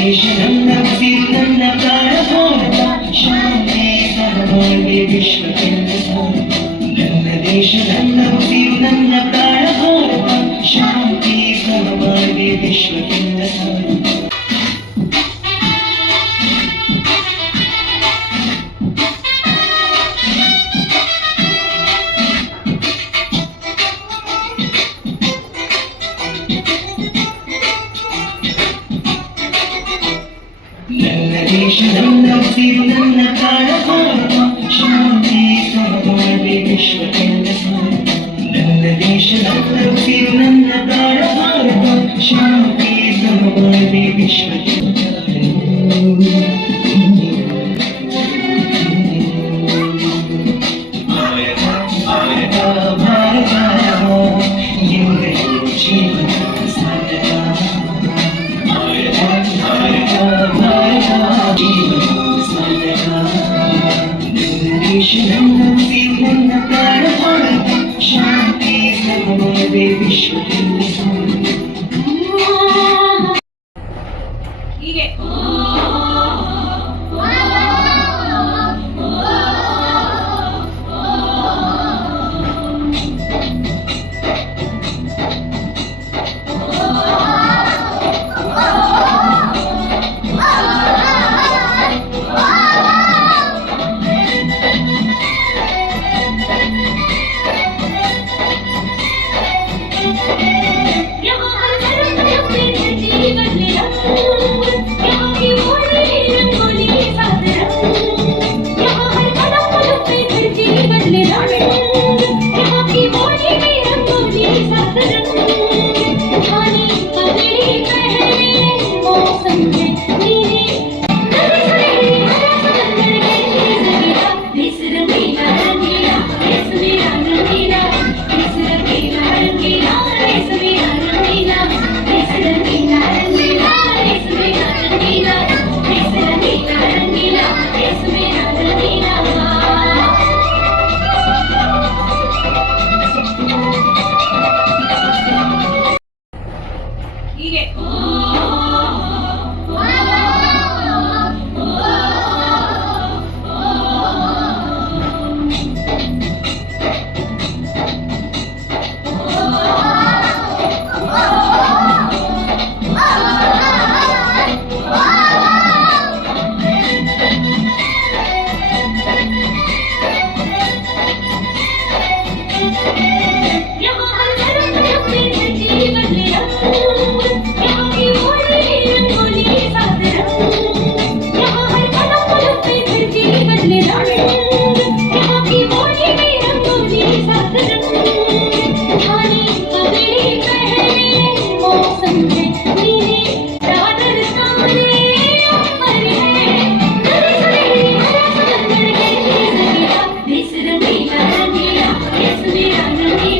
ದೇಶ ನನ್ನ ಉಸಿರು ನನ್ನ ಪ್ರಾಣ ಭಾರತ ಶಾಂತಿ ಸಹಬಾಳ್ವೆ ವಿಶ್ವಕ್ಕೆಲ್ಲ ಸಾರಥ ನನ್ನ ದೇಶ ನನ್ನ ಉಸಿರು ನನ್ನ ಪ್ರಾಣ ಭಾರತ ಶಾಂತಿ ಸಹಬಾಳ್ವೆ ವಿಶ್ವಕ್ಕೆಲ್ಲ ಸಾರಥ ನನ್ನ ದೇಶ ನನ್ನ ಉಸಿರು ನನ್ನ ಪ್ರಾಣ ಭಾರತ ಶಾಂತಿ ಸಹಬಾಳ್ವೆ ವಿಶ್ವಕ್ಕೆಲ್ಲ ಸಾರಥ ನನ್ನ ದೇಶ ನನ್ನ ಉಸಿರು ನನ್ನ ಪ್ರಾಣ ಭಾರತ ಶಾಂತಿ ಸಹಬಾಳ್ವೆ ವಿಶ್ವಕ್ಕೆಲ್ಲ ಭಾರತ ಭಾರತ ಎಂದೆಲ್ಲೂ ಜೀವನ ಸಾರ್ಥಕ ನನ್ನ ಪ್ರಾಣ ಭಾರತ ಶಾಂತಿ ಸಹಬಾಳ್ವೆ ವಿಶ್ವಕ್ಕೆಲ್ಲ ಸಾರಥ ಹೀಗೆ ಹೀಗೆ Yes, we are.